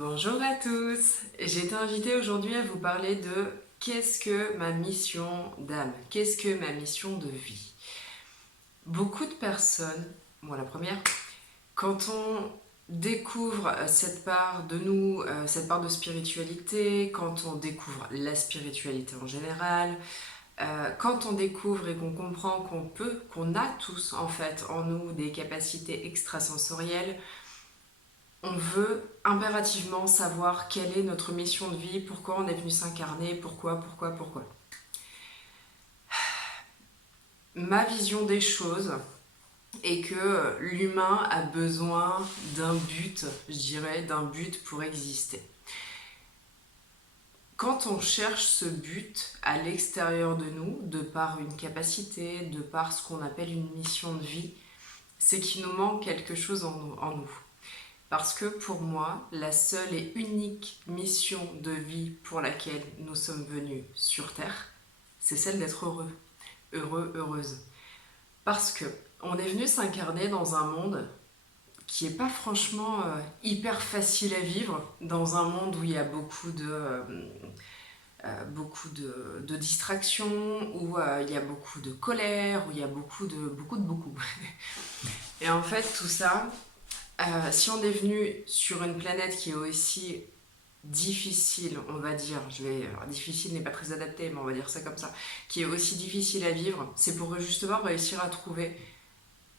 Bonjour à tous. J'ai été invitée aujourd'hui à vous parler de qu'est-ce que ma mission d'âme, qu'est-ce que ma mission de vie. Beaucoup de personnes, moi la première, quand on découvre cette part de nous, cette part de spiritualité, quand on découvre la spiritualité en général, quand on découvre et qu'on comprend qu'on a tous en fait en nous des capacités extrasensorielles, on veut impérativement savoir quelle est notre mission de vie, pourquoi on est venu s'incarner, pourquoi. Ma vision des choses est que l'humain a besoin d'un but, je dirais, d'un but pour exister. Quand on cherche ce but à l'extérieur de nous, de par une capacité, de par ce qu'on appelle une mission de vie, c'est qu'il nous manque quelque chose en nous. Parce que pour moi, la seule et unique mission de vie pour laquelle nous sommes venus sur Terre, c'est celle d'être heureux, heureuse. Parce que on est venu s'incarner dans un monde qui n'est pas franchement hyper facile à vivre, dans un monde où il y a beaucoup de distractions, où il y a beaucoup de colère, où il y a beaucoup. Et en fait, tout ça, si on est venu sur une planète qui est aussi difficile, on va dire, alors difficile n'est pas très adapté, mais on va dire ça comme ça, qui est aussi difficile à vivre, c'est pour justement réussir à trouver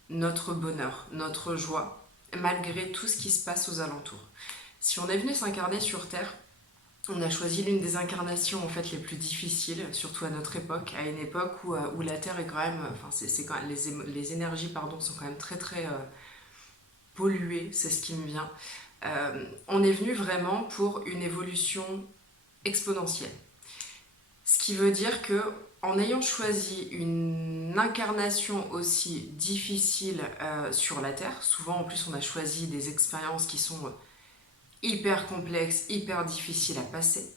notre bonheur, notre joie, malgré tout ce qui se passe aux alentours. Si on est venu s'incarner sur Terre, on a choisi l'une des incarnations en fait les plus difficiles, surtout à notre époque, à une époque où la Terre est quand même, enfin c'est quand même, les énergies pardon sont quand même très polluées, c'est ce qui me vient. On est venu vraiment pour une évolution exponentielle. Ce qui veut dire que en ayant choisi une incarnation aussi difficile sur la Terre, souvent en plus on a choisi des expériences qui sont hyper complexes, hyper difficiles à passer,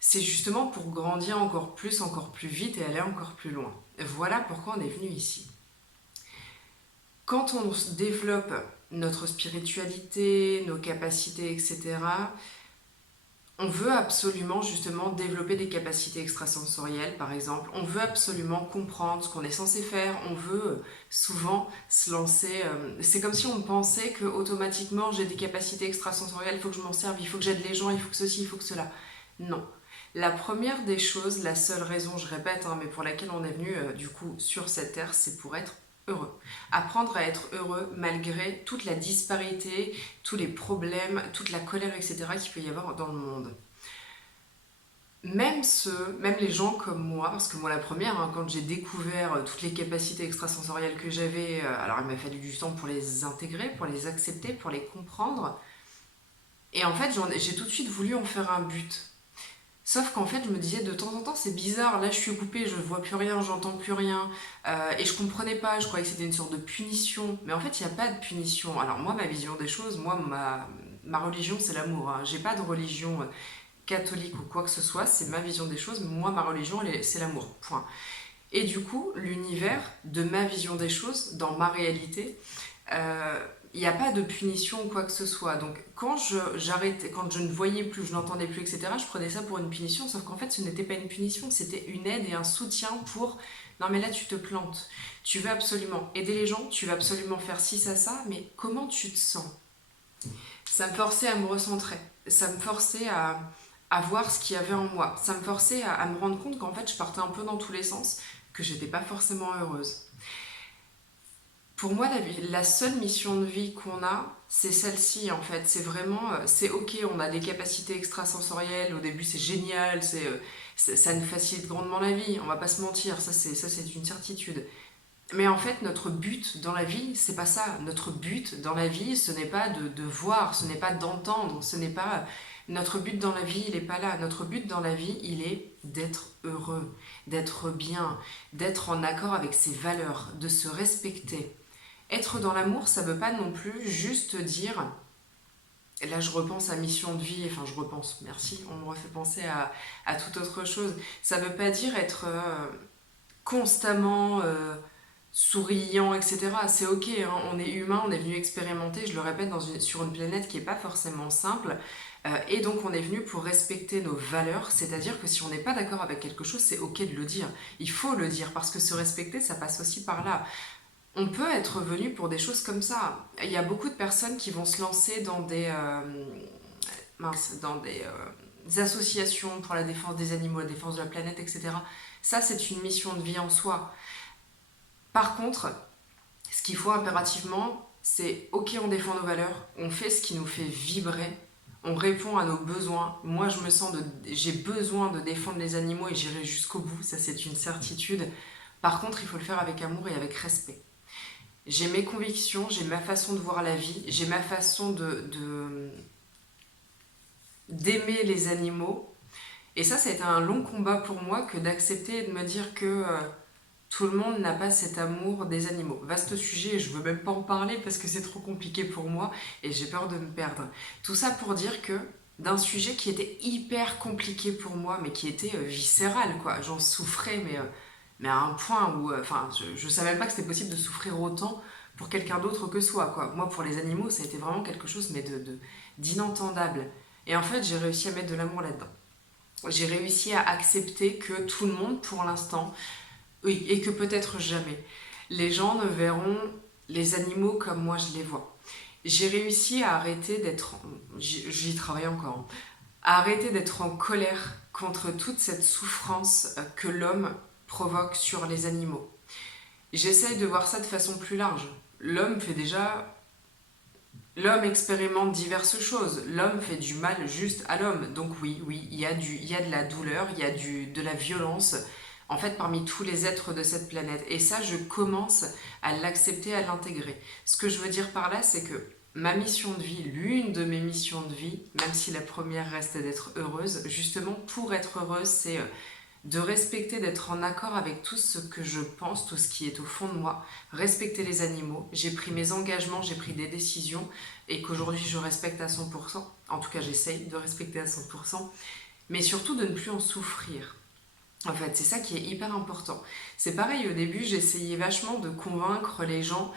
c'est justement pour grandir encore plus vite et aller encore plus loin. Voilà pourquoi on est venu ici. Quand on développe notre spiritualité, nos capacités, etc., on veut absolument justement développer des capacités extrasensorielles, par exemple. On veut absolument comprendre ce qu'on est censé faire. On veut souvent se lancer. C'est comme si on pensait que automatiquement j'ai des capacités extrasensorielles, il faut que je m'en serve, il faut que j'aide les gens, il faut que ceci, il faut que cela. Non. La première des choses, la seule raison, je répète, mais pour laquelle on est venu du coup sur cette terre, c'est pour être heureux. Apprendre à être heureux malgré toute la disparité, tous les problèmes, toute la colère, etc. qu'il peut y avoir dans le monde. Même les gens comme moi, parce que moi la première, quand j'ai découvert toutes les capacités extrasensorielles que j'avais, alors il m'a fallu du temps pour les intégrer, pour les accepter, pour les comprendre. Et en fait, j'ai tout de suite voulu en faire un but. Sauf qu'en fait, je me disais de temps en temps, c'est bizarre, là je suis coupée, je vois plus rien, j'entends plus rien, et je comprenais pas, je croyais que c'était une sorte de punition. Mais en fait, il n'y a pas de punition. Alors moi, ma vision des choses, ma religion, c'est l'amour. J'ai pas de religion catholique ou quoi que ce soit, c'est ma vision des choses, mais moi, ma religion, c'est l'amour. Point. Et du coup, l'univers de ma vision des choses, dans ma réalité, il n'y a pas de punition ou quoi que ce soit. Donc j'arrêtais, quand je ne voyais plus, je n'entendais plus, etc., je prenais ça pour une punition, sauf qu'en fait ce n'était pas une punition, c'était une aide et un soutien pour non mais là tu te plantes, tu veux absolument aider les gens, tu veux absolument faire ci, ça, mais comment tu te sens? Ça me forçait à me recentrer, ça me forçait à voir ce qu'il y avait en moi, ça me forçait à me rendre compte qu'en fait je partais un peu dans tous les sens, que j'étais pas forcément heureuse. Pour moi, la seule mission de vie qu'on a, c'est celle-ci en fait. C'est vraiment, c'est ok, on a des capacités extrasensorielles, au début c'est génial, ça nous facilite grandement la vie, on va pas se mentir, ça c'est une certitude. Mais en fait, notre but dans la vie, c'est pas ça. Notre but dans la vie, ce n'est pas de voir, ce n'est pas d'entendre, ce n'est pas. Notre but dans la vie, il n'est pas là. Notre but dans la vie, il est d'être heureux, d'être bien, d'être en accord avec ses valeurs, de se respecter. Être dans l'amour, ça veut pas non plus juste dire, et là je repense à mission de vie, enfin je repense, merci, on me refait penser à toute autre chose. Ça veut pas dire être constamment souriant, etc. C'est ok, hein, on est humain, on est venu expérimenter, je le répète, sur une planète qui n'est pas forcément simple. Et donc on est venu pour respecter nos valeurs, c'est-à-dire que si on n'est pas d'accord avec quelque chose, c'est ok de le dire. Il faut le dire, parce que se respecter, ça passe aussi par là. On peut être venu pour des choses comme ça. Il y a beaucoup de personnes qui vont se lancer dans des associations pour la défense des animaux, la défense de la planète, etc. Ça, c'est une mission de vie en soi. Par contre, ce qu'il faut impérativement, c'est ok, on défend nos valeurs, on fait ce qui nous fait vibrer, on répond à nos besoins. Moi, j'ai besoin de défendre les animaux et j'irai jusqu'au bout, ça c'est une certitude. Par contre, il faut le faire avec amour et avec respect. J'ai mes convictions, j'ai ma façon de voir la vie, j'ai ma façon d'aimer les animaux. Et ça a été un long combat pour moi que d'accepter et de me dire que tout le monde n'a pas cet amour des animaux. Vaste sujet, je veux même pas en parler parce que c'est trop compliqué pour moi et j'ai peur de me perdre. Tout ça pour dire que d'un sujet qui était hyper compliqué pour moi, mais qui était viscéral, quoi. J'en souffrais, mais à un point où... Enfin, je savais même pas que c'était possible de souffrir autant pour quelqu'un d'autre que soi, quoi. Moi, pour les animaux, ça a été vraiment quelque chose, mais d'inentendable. Et en fait, j'ai réussi à mettre de l'amour là-dedans. J'ai réussi à accepter que tout le monde, pour l'instant, oui, et que peut-être jamais, les gens ne verront les animaux comme moi je les vois. J'ai réussi à arrêter d'être... J'y travaille encore. Hein, à arrêter d'être en colère contre toute cette souffrance que l'homme provoque sur les animaux. J'essaye de voir ça de façon plus large. L'homme fait déjà... L'homme expérimente diverses choses. L'homme fait du mal juste à l'homme. Donc oui, il y a de la douleur, il y a de la violence, en fait, parmi tous les êtres de cette planète. Et ça, je commence à l'accepter, à l'intégrer. Ce que je veux dire par là, c'est que ma mission de vie, l'une de mes missions de vie, même si la première reste d'être heureuse, justement, pour être heureuse, c'est de respecter, d'être en accord avec tout ce que je pense, tout ce qui est au fond de moi, respecter les animaux. J'ai pris mes engagements, j'ai pris des décisions et qu'aujourd'hui je respecte à 100%. En tout cas, j'essaye de respecter à 100%, mais surtout de ne plus en souffrir. En fait, c'est ça qui est hyper important. C'est pareil, au début, j'essayais vachement de convaincre les gens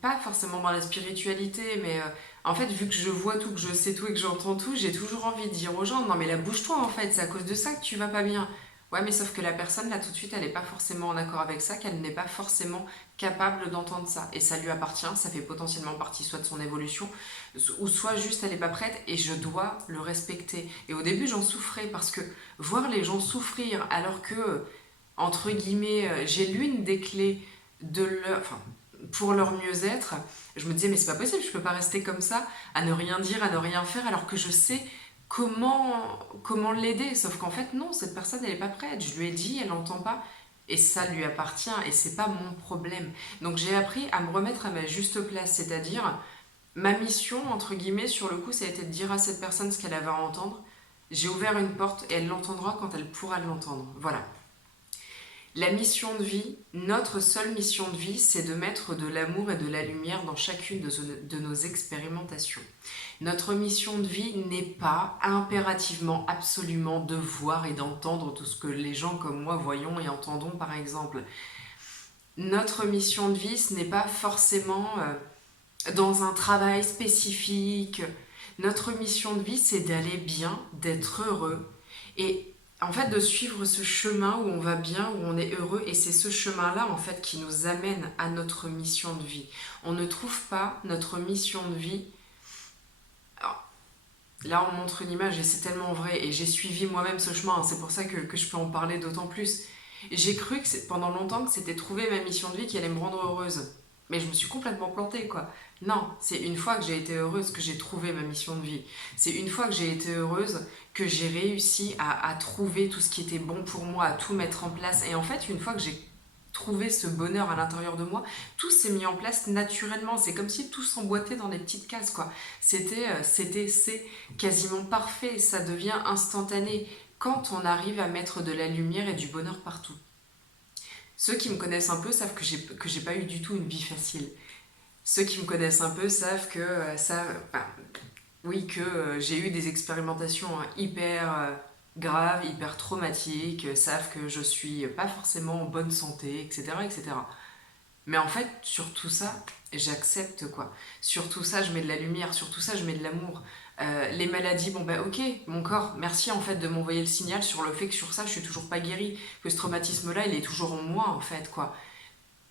pas forcément dans la spiritualité, mais en fait, vu que je vois tout, que je sais tout et que j'entends tout, j'ai toujours envie de dire aux gens, non mais là, bouge-toi en fait, c'est à cause de ça que tu vas pas bien. Ouais, mais sauf que la personne, là, tout de suite, elle n'est pas forcément en accord avec ça, qu'elle n'est pas forcément capable d'entendre ça. Et ça lui appartient, ça fait potentiellement partie soit de son évolution, ou soit juste elle n'est pas prête, et je dois le respecter. Et au début, j'en souffrais, parce que voir les gens souffrir, alors que, entre guillemets, j'ai l'une des clés de leur... Enfin, pour leur mieux-être, je me disais, mais c'est pas possible, je peux pas rester comme ça, à ne rien dire, à ne rien faire, alors que je sais comment l'aider. Sauf qu'en fait, non, cette personne, elle est pas prête. Je lui ai dit, elle n'entend pas. Et ça lui appartient, et c'est pas mon problème. Donc j'ai appris à me remettre à ma juste place, c'est-à-dire, ma mission, entre guillemets, sur le coup, ça a été de dire à cette personne ce qu'elle avait à entendre. J'ai ouvert une porte, et elle l'entendra quand elle pourra l'entendre. Voilà. La mission de vie, notre seule mission de vie, c'est de mettre de l'amour et de la lumière dans chacune de nos expérimentations. Notre mission de vie n'est pas impérativement, absolument de voir et d'entendre tout ce que les gens comme moi voyons et entendons par exemple. Notre mission de vie, ce n'est pas forcément dans un travail spécifique. Notre mission de vie, c'est d'aller bien, d'être heureux et en fait de suivre ce chemin où on va bien, où on est heureux, et c'est ce chemin-là en fait qui nous amène à notre mission de vie. On ne trouve pas notre mission de vie. Alors, là on montre une image et c'est tellement vrai, et j'ai suivi moi-même ce chemin, hein, c'est pour ça que je peux en parler d'autant plus. J'ai cru que pendant longtemps que c'était trouver ma mission de vie qui allait me rendre heureuse. Mais je me suis complètement plantée, quoi. Non, c'est une fois que j'ai été heureuse que j'ai trouvé ma mission de vie. C'est une fois que j'ai été heureuse que j'ai réussi à trouver tout ce qui était bon pour moi, à tout mettre en place. Et en fait, une fois que j'ai trouvé ce bonheur à l'intérieur de moi, tout s'est mis en place naturellement. C'est comme si tout s'emboîtait dans des petites cases, quoi. C'est quasiment parfait. Ça devient instantané quand on arrive à mettre de la lumière et du bonheur partout. Ceux qui me connaissent un peu savent que j'ai pas eu du tout une vie facile. Ceux qui me connaissent un peu savent que oui, que j'ai eu des expérimentations hyper graves, hyper traumatiques, savent que je suis pas forcément en bonne santé, etc., etc. Mais en fait, sur tout ça, j'accepte quoi. Sur tout ça, je mets de la lumière, sur tout ça, je mets de l'amour. Les maladies, bon bah ok, mon corps, merci en fait de m'envoyer le signal sur le fait que sur ça, je suis toujours pas guérie, que ce traumatisme-là, il est toujours en moi en fait quoi.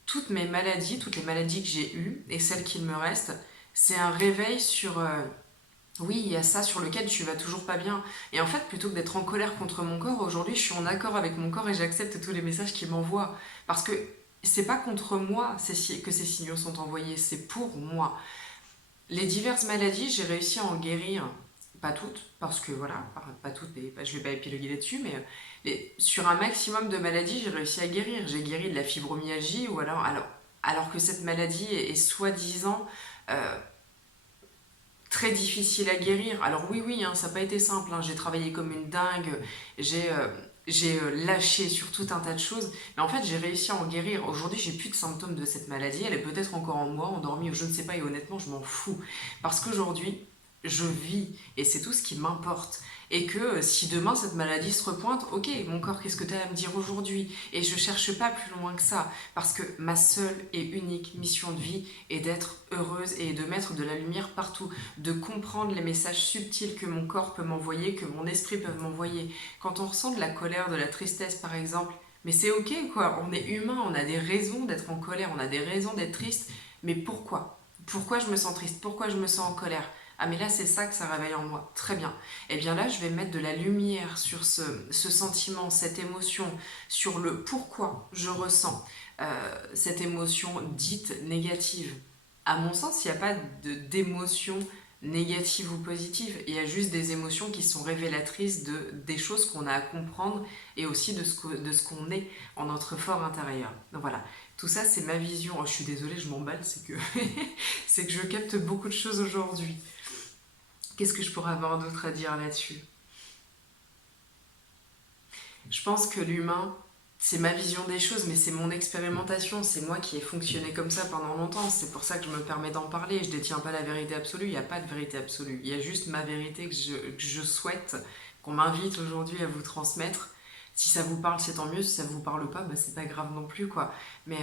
Toutes mes maladies, toutes les maladies que j'ai eues et celles qu'il me reste, c'est un réveil sur oui, il y a ça sur lequel tu vas toujours pas bien. Et en fait, plutôt que d'être en colère contre mon corps, aujourd'hui, je suis en accord avec mon corps et j'accepte tous les messages qu'il m'envoie. Parce que c'est pas contre moi que ces signaux sont envoyés, c'est pour moi. Les diverses maladies, j'ai réussi à en guérir. Pas toutes, parce que voilà, pas toutes, et je vais pas épiloguer là-dessus, mais sur un maximum de maladies, j'ai réussi à guérir. J'ai guéri de la fibromyalgie, ou alors que cette maladie est soi-disant euh, très difficile à guérir. Alors oui, oui, hein, ça n'a pas été simple, hein. J'ai travaillé comme une dingue, j'ai euh, j'ai lâché sur tout un tas de choses, mais en fait j'ai réussi à en guérir. Aujourd'hui j'ai plus de symptômes de cette maladie, elle est peut-être encore en moi, endormie ou je ne sais pas, et honnêtement je m'en fous. Parce qu'aujourd'hui je vis et c'est tout ce qui m'importe. Et que si demain cette maladie se repointe, ok, mon corps, qu'est-ce que tu as à me dire aujourd'hui? Et je cherche pas plus loin que ça, parce que ma seule et unique mission de vie est d'être heureuse et de mettre de la lumière partout, de comprendre les messages subtils que mon corps peut m'envoyer, que mon esprit peut m'envoyer. Quand on ressent de la colère, de la tristesse par exemple, mais c'est ok quoi, on est humain, on a des raisons d'être en colère, on a des raisons d'être triste, mais pourquoi? Pourquoi je me sens triste? Pourquoi je me sens en colère? Ah mais là c'est ça que ça réveille en moi. Très bien. Et bien là je vais mettre de la lumière sur ce sentiment, cette émotion, sur le pourquoi je ressens cette émotion dite négative. À mon sens, il n'y a pas d'émotion négative ou positive. Il y a juste des émotions qui sont révélatrices des choses qu'on a à comprendre et aussi de ce qu'on est en notre fort intérieur. Donc voilà, tout ça c'est ma vision. Oh, je suis désolée, je m'emballe, c'est que je capte beaucoup de choses aujourd'hui. Qu'est-ce que je pourrais avoir d'autre à dire là-dessus? Je pense que l'humain, c'est ma vision des choses, mais c'est mon expérimentation, c'est moi qui ai fonctionné comme ça pendant longtemps, c'est pour ça que je me permets d'en parler, je détiens pas la vérité absolue, il n'y a pas de vérité absolue, il y a juste ma vérité que je souhaite, qu'on m'invite aujourd'hui à vous transmettre. Si ça vous parle, c'est tant mieux, si ça vous parle pas, bah, c'est pas grave non plus, quoi. Mais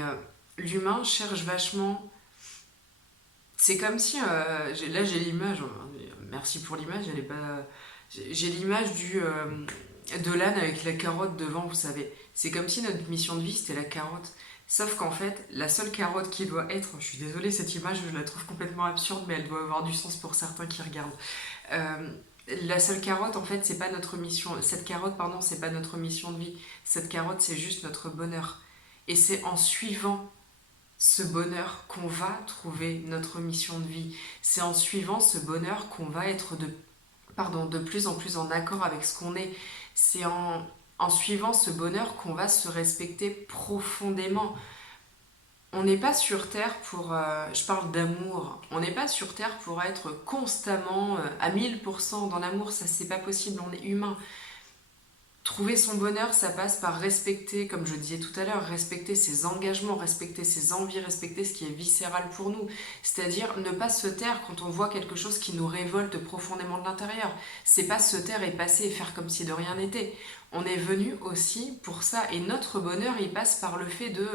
l'humain cherche vachement. C'est comme si, là j'ai l'image, merci pour l'image, elle est pas. J'ai l'image de l'âne avec la carotte devant, vous savez. C'est comme si notre mission de vie c'était la carotte. Sauf qu'en fait, la seule carotte qui doit être, je suis désolée, cette image je la trouve complètement absurde, mais elle doit avoir du sens pour certains qui regardent. Euh, la seule carotte, en fait, c'est pas notre mission. Cette carotte, pardon, c'est pas notre mission de vie. Cette carotte, c'est juste notre bonheur. Et c'est en suivant ce bonheur qu'on va trouver notre mission de vie. C'est en suivant ce bonheur qu'on va être de plus en plus en accord avec ce qu'on est. C'est en suivant ce bonheur qu'on va se respecter profondément. On n'est pas sur Terre pour... je parle d'amour. On n'est pas sur Terre pour être constamment à 1000% dans l'amour. Ça, c'est pas possible. On est humain. Trouver son bonheur, ça passe par respecter, comme je disais tout à l'heure, respecter ses engagements, respecter ses envies, respecter ce qui est viscéral pour nous. C'est-à-dire ne pas se taire quand on voit quelque chose qui nous révolte profondément de l'intérieur. C'est pas se taire et passer et faire comme si de rien n'était. On est venu aussi pour ça. Et notre bonheur, il passe par le fait de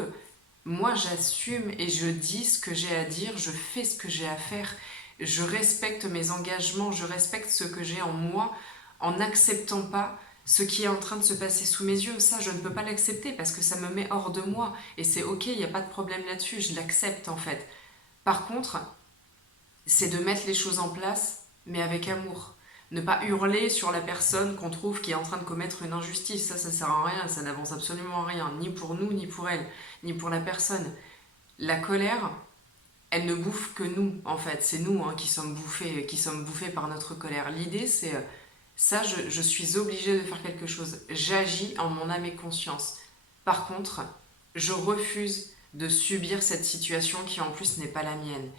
moi j'assume et je dis ce que j'ai à dire, je fais ce que j'ai à faire, je respecte mes engagements, je respecte ce que j'ai en moi en n'acceptant pas ce qui est en train de se passer sous mes yeux. Ça, je ne peux pas l'accepter parce que ça me met hors de moi. Et c'est ok, il n'y a pas de problème là-dessus, je l'accepte en fait. Par contre, c'est de mettre les choses en place, mais avec amour. Ne pas hurler sur la personne qu'on trouve qui est en train de commettre une injustice. Ça sert à rien, ça n'avance absolument à rien, ni pour nous, ni pour elle, ni pour la personne. La colère, elle ne bouffe que nous, en fait. C'est nous hein, qui sommes bouffés par notre colère. L'idée, c'est ça, je suis obligée de faire quelque chose. J'agis en mon âme et conscience. Par contre, je refuse de subir cette situation qui en plus n'est pas la mienne.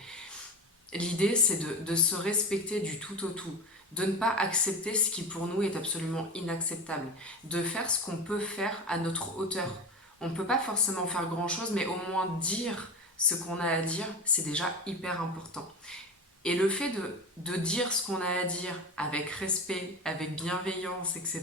L'idée, c'est de se respecter du tout au tout, de ne pas accepter ce qui pour nous est absolument inacceptable, de faire ce qu'on peut faire à notre hauteur. On ne peut pas forcément faire grand-chose, mais au moins dire ce qu'on a à dire, c'est déjà hyper important. Et le fait de dire ce qu'on a à dire avec respect, avec bienveillance, etc.,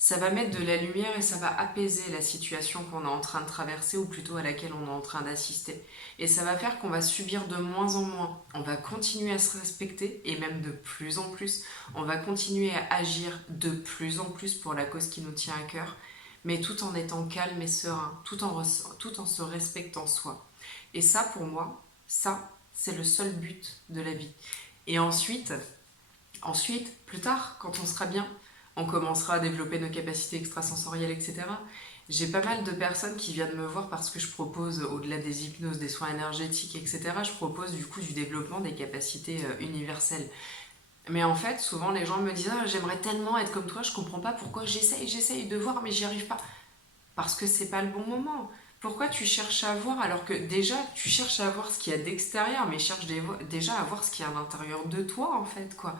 Ça va mettre de la lumière et ça va apaiser la situation qu'on est en train de traverser ou plutôt à laquelle on est en train d'assister. Et ça va faire qu'on va subir de moins en moins. On va continuer à se respecter et même de plus en plus. On va continuer à agir de plus en plus pour la cause qui nous tient à cœur, mais tout en étant calme et serein, tout en se respectant soi. Et ça, pour moi, ça, c'est le seul but de la vie. Et ensuite, plus tard, quand on sera bien, on commencera à développer nos capacités extrasensorielles, etc. J'ai pas mal de personnes qui viennent me voir parce que je propose, au-delà des hypnoses, des soins énergétiques, etc., je propose du coup du développement des capacités universelles. Mais en fait, souvent les gens me disent ah, j'aimerais tellement être comme toi, je comprends pas pourquoi j'essaye de voir, mais j'y arrive pas. Parce que c'est pas le bon moment. Pourquoi tu cherches à voir alors que déjà tu cherches à voir ce qu'il y a d'extérieur, mais cherche déjà à voir ce qu'il y a à l'intérieur de toi en fait quoi.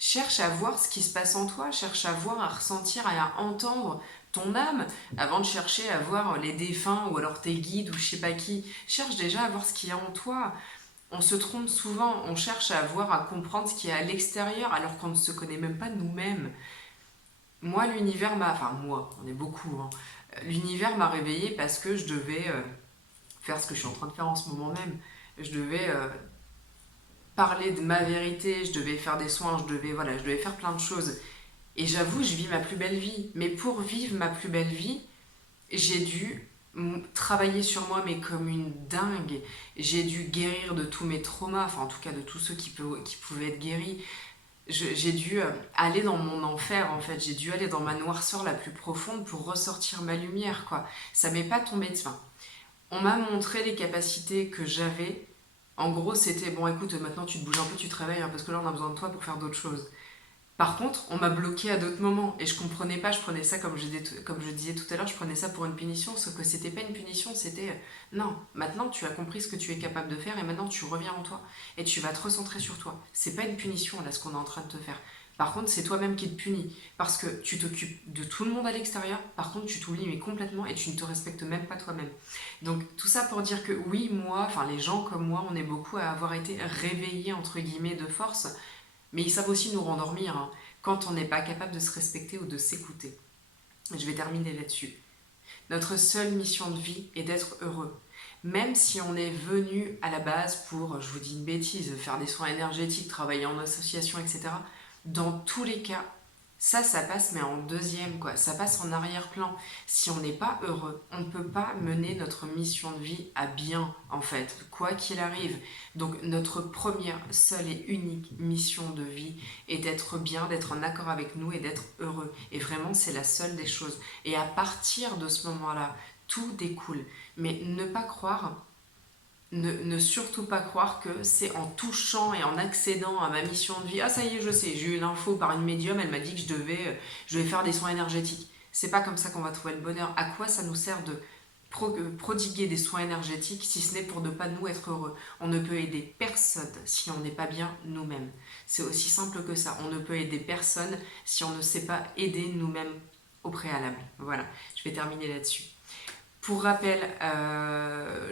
Cherche à voir ce qui se passe en toi, cherche à voir, à ressentir, à entendre ton âme avant de chercher à voir les défunts ou alors tes guides ou je sais pas qui. Cherche déjà à voir ce qu'il y a en toi. On se trompe souvent, on cherche à voir, à comprendre ce qu'il y a à l'extérieur alors qu'on ne se connaît même pas nous-mêmes. Moi, l'univers m'a... Enfin, moi, on est beaucoup, hein. L'univers m'a réveillée parce que je devais faire ce que je suis en train de faire en ce moment même. Je devais parler de ma vérité, je devais faire des soins, je devais faire plein de choses. Et j'avoue, je vis ma plus belle vie. Mais pour vivre ma plus belle vie, j'ai dû travailler sur moi, mais comme une dingue. J'ai dû guérir de tous mes traumas, enfin en tout cas de tous ceux qui pouvaient être guéris. J'ai dû aller dans mon enfer en fait, j'ai dû aller dans ma noirceur la plus profonde pour ressortir ma lumière quoi. Ça m'est pas tombé de fin. On m'a montré les capacités que j'avais. En gros, c'était bon, écoute, maintenant tu te bouges un peu, tu travailles, hein, parce que là on a besoin de toi pour faire d'autres choses. Par contre, on m'a bloqué à d'autres moments et je comprenais pas, je prenais ça comme je disais tout à l'heure, je prenais ça pour une punition, sauf que c'était pas une punition, c'était non, maintenant tu as compris ce que tu es capable de faire et maintenant tu reviens en toi et tu vas te recentrer sur toi. C'est pas une punition là ce qu'on est en train de te faire. Par contre, c'est toi-même qui te punis parce que tu t'occupes de tout le monde à l'extérieur, par contre tu t'oublies mais complètement et tu ne te respectes même pas toi-même. Donc tout ça pour dire que oui, moi, enfin les gens comme moi, on est beaucoup à avoir été réveillés entre guillemets de force, mais ils savent aussi nous rendormir hein, quand on n'est pas capable de se respecter ou de s'écouter. Je vais terminer là-dessus. Notre seule mission de vie est d'être heureux. Même si on est venu à la base pour, je vous dis une bêtise, faire des soins énergétiques, travailler en association, etc. Dans tous les cas, ça passe, mais en deuxième, quoi. Ça passe en arrière-plan. Si on n'est pas heureux, on ne peut pas mener notre mission de vie à bien, en fait, quoi qu'il arrive. Donc, notre première, seule et unique mission de vie est d'être bien, d'être en accord avec nous et d'être heureux. Et vraiment, c'est la seule des choses. Et à partir de ce moment-là, tout découle. Mais ne pas croire ne surtout pas croire que c'est en touchant et en accédant à ma mission de vie. Ah ça y est, je sais, j'ai eu l'info par une médium, elle m'a dit que je devais faire des soins énergétiques. C'est pas comme ça qu'on va trouver le bonheur. À quoi ça nous sert de prodiguer des soins énergétiques si ce n'est pour ne pas nous être heureux? On ne peut aider personne si on n'est pas bien nous-mêmes. C'est aussi simple que ça. On ne peut aider personne si on ne sait pas aider nous-mêmes au préalable. Voilà, je vais terminer là-dessus. Pour rappel,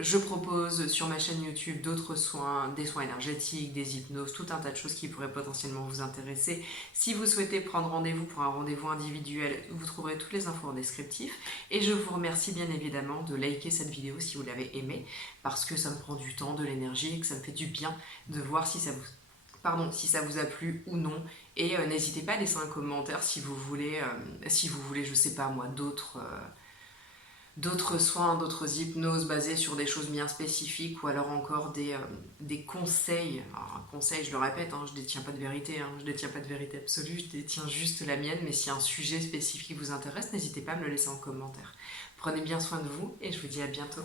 je propose sur ma chaîne YouTube d'autres soins, des soins énergétiques, des hypnoses, tout un tas de choses qui pourraient potentiellement vous intéresser. Si vous souhaitez prendre rendez-vous pour un rendez-vous individuel, vous trouverez toutes les infos en descriptif. Et je vous remercie bien évidemment de liker cette vidéo si vous l'avez aimée, parce que ça me prend du temps, de l'énergie et que ça me fait du bien de voir si ça vous a plu ou non. Et n'hésitez pas à laisser un commentaire si vous voulez, je sais pas moi, d'autres soins, d'autres hypnoses basées sur des choses bien spécifiques ou alors encore des conseils. Alors, un conseil, je le répète, hein, je ne détiens pas de vérité, hein, je ne détiens pas de vérité absolue, je détiens juste la mienne, mais si un sujet spécifique vous intéresse, n'hésitez pas à me le laisser en commentaire. Prenez bien soin de vous et je vous dis à bientôt.